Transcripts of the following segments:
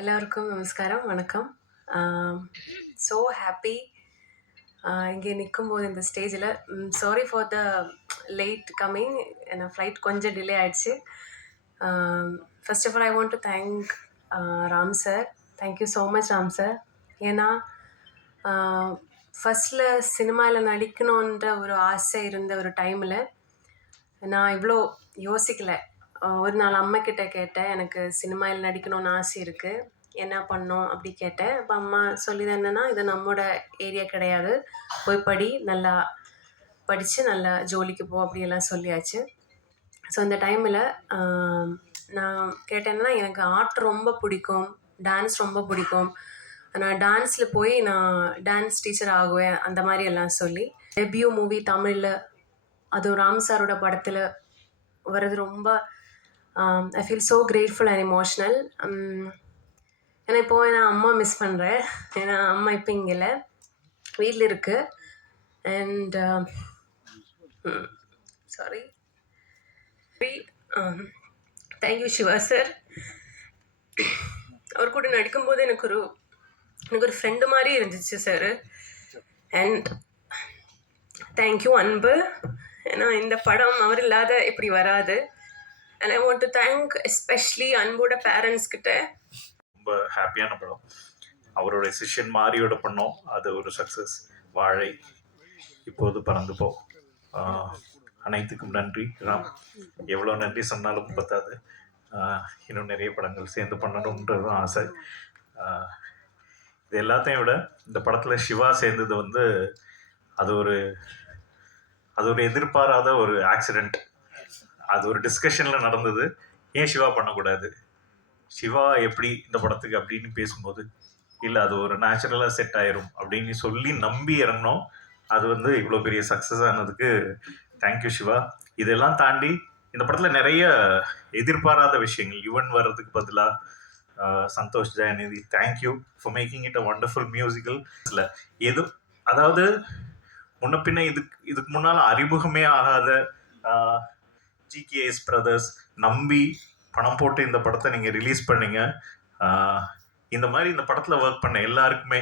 எல்லாருக்கும் நமஸ்காரம், வணக்கம். ஸோ ஹாப்பி இங்கே நிற்கும்போது இந்த ஸ்டேஜில். Sorry for the late coming. ஏன்னா ஃப்ளைட் கொஞ்சம் டிலே ஆயிடுச்சு. First of all I want to thank Ram sir. Thank you so much Ram sir. ஏன்னா ஃபஸ்ட்டில் சினிமாவில் நடிக்கணுன்ற ஒரு ஆசை இருந்த ஒரு டைமில் நான் இவ்வளோ யோசிக்கலை. ஒரு நாள் அம்மா கிட்ட கேட்டேன், எனக்கு சினிமாவில் நடிக்கணும்னு ஆசை இருக்குது, என்ன பண்ணோம் அப்படி கேட்டேன். அப்போ அம்மா சொல்லிது என்னென்னா, இது நம்மளோட ஏரியா கிடையாது, போய் படி, நல்லா படித்து நல்லா ஜோலிக்கு போ அப்படியெல்லாம் சொல்லியாச்சு. ஸோ அந்த டைமில் நான் கேட்டேன்னா, எனக்கு ஆர்ட் ரொம்ப பிடிக்கும், டான்ஸ் ரொம்ப பிடிக்கும், நான் டான்ஸில் போய் நான் டான்ஸ் டீச்சர் ஆகுவேன் அந்த மாதிரி எல்லாம் சொல்லி. டெபியூ மூவி தமிழில், அதுவும் ராம் சாரோட படத்தில் வர்றது ரொம்ப I feel so grateful and emotional. ஏன்னா இப்போது நான் அம்மா மிஸ் பண்ணுறேன். ஏன்னா அம்மா இப்போ இங்கே இல்லை, வீட்டில் இருக்குது. And sorry thank you Siva sir. அவர் கூட நடிக்கும்போது எனக்கு ஒரு ஃப்ரெண்டு மாதிரி இருந்துச்சு சார். அண்ட் தேங்க்யூ அன்பு. ஏன்னா இந்த படம் அவர் இல்லாத இப்படி வராது. And I want to thank especially அன்போட பேரண்ட்ஸ் கிட்ட. ரொம்ப ஹாப்பியான படம். அவரோட சிஷ்யன் மாரியோட பண்ணோம், அது ஒரு சக்ஸஸ். வாழை, இப்போது பறந்து போ, அனைத்துக்கும் நன்றி ராம். எவ்வளோ நன்றி சொன்னாலும் பத்தாது. இன்னும் நிறைய படங்கள் சேர்ந்து பண்ணணுன்றதும் ஆசை. இது எல்லாத்தையும் விட இந்த படத்தில் சிவா சேர்ந்தது வந்து அது ஒரு எதிர்பாராத ஒரு ஆக்சிடெண்ட். அது ஒரு டிஸ்கஷனில் நடந்தது. ஏன் சிவா பண்ணக்கூடாது, சிவா எப்படி இந்த படத்துக்கு அப்படின்னு பேசும்போது, இல்லை அது ஒரு நேச்சுரலாக செட் ஆயிரும் அப்படின்னு சொல்லி நம்பி இறங்கினோம். அது வந்து இவ்வளோ பெரிய சக்ஸஸ் ஆனதுக்கு தேங்க்யூ சிவா. இதெல்லாம் தாண்டி இந்த படத்தில் நிறைய எதிர்பாராத விஷயங்கள், யுவன் வர்றதுக்கு பதிலாக Santhosh Jayanidhi, thank you for making it a wonderful musical. இல்லை அதாவது முன்ன பின்ன இதுக்கு முன்னால் அறிமுகமே ஆகாத GKS பிரதர்ஸ் நம்பி பணம் போட்டு இந்த படத்தை நீங்கள் ரிலீஸ் பண்ணீங்க. இந்த மாதிரி இந்த படத்தில் ஒர்க் பண்ண எல்லாருக்குமே,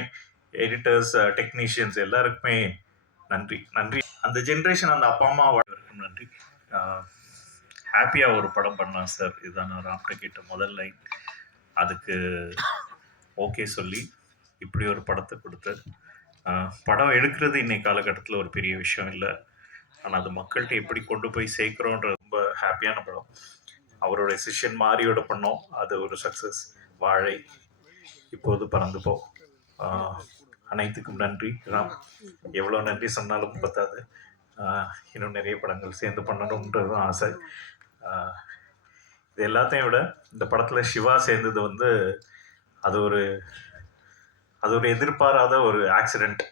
எடிட்டர்ஸ், டெக்னீஷியன்ஸ் எல்லாருக்குமே நன்றி. அந்த ஜென்ரேஷன், அந்த அப்பா அம்மா வாழ்க்கும் நன்றி. ஹாப்பியாக ஒரு படம் பண்ணேன் சார். இதுதான் நான் ராம்கிட்ட கேட்ட முதல் லைன். அதுக்கு ஓகே சொல்லி இப்படி ஒரு படத்தை கொடுத்து, படம் எடுக்கிறது இன்னைக்கு காலகட்டத்தில் ஒரு பெரிய விஷயம் இல்லை, ஆனால் அது மக்கள்கிட்ட எப்படி கொண்டு போய் சேர்க்குறோன்ற ரொம்ப ஹாப்பியான படம். அவரோட சிஷ்யன் மாரியோட பண்ணோம், அது ஒரு சக்ஸஸ். வாழை, இப்போது பறந்து போ, அனைத்துக்கும் நன்றி ராம். எவ்வளோ நன்றி சொன்னாலும் பத்தாது. இன்னும் நிறைய படங்கள் சேர்ந்து பண்ணணுன்றதும் ஆசை. இது எல்லாத்தையும் விட இந்த படத்தில் சிவா சேர்ந்தது வந்து அது ஒரு எதிர்பாராத ஒரு ஆக்சிடெண்ட்.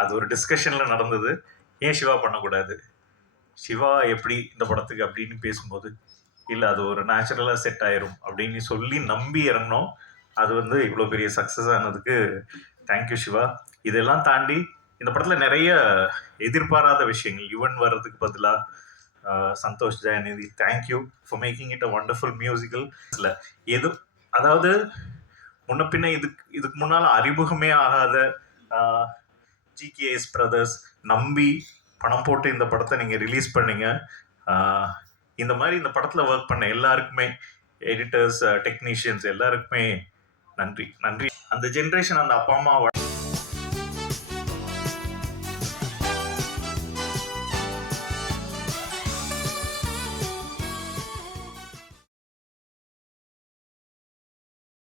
அது ஒரு டிஸ்கஷனில் நடந்தது. ஏன் சிவா பண்ணக்கூடாது, சிவா எப்படி இந்த படத்துக்கு அப்படின்னு பேசும்போது, இல்லை அது ஒரு நேச்சுரலாக செட் ஆயிரும் அப்படின்னு சொல்லி நம்பி இறங்கினோம். அது வந்து இவ்வளோ பெரிய சக்ஸஸ் ஆனதுக்கு தேங்க்யூ சிவா. இதெல்லாம் தாண்டி இந்த படத்தில் நிறைய எதிர்பாராத விஷயங்கள், யுவன் வர்றதுக்கு பதிலாக Santhosh Jayanidhi, thank you for making it a wonderful musical. இல்லை அதாவது முன்ன பின்ன இதுக்கு முன்னால் அறிமுகமே ஆகாத GKS பிரதர்ஸ் நம்பி பணம் போட்டு இந்த படத்தை நீங்கள் ரிலீஸ் பண்ணீங்க. இந்த மாதிரி இந்த படத்தில் ஒர்க் பண்ண எல்லாருக்குமே, எடிட்டர்ஸ், டெக்னீஷியன்ஸ் எல்லாருக்குமே நன்றி. அந்த ஜென்ரேஷன், அந்த அப்பா அம்மா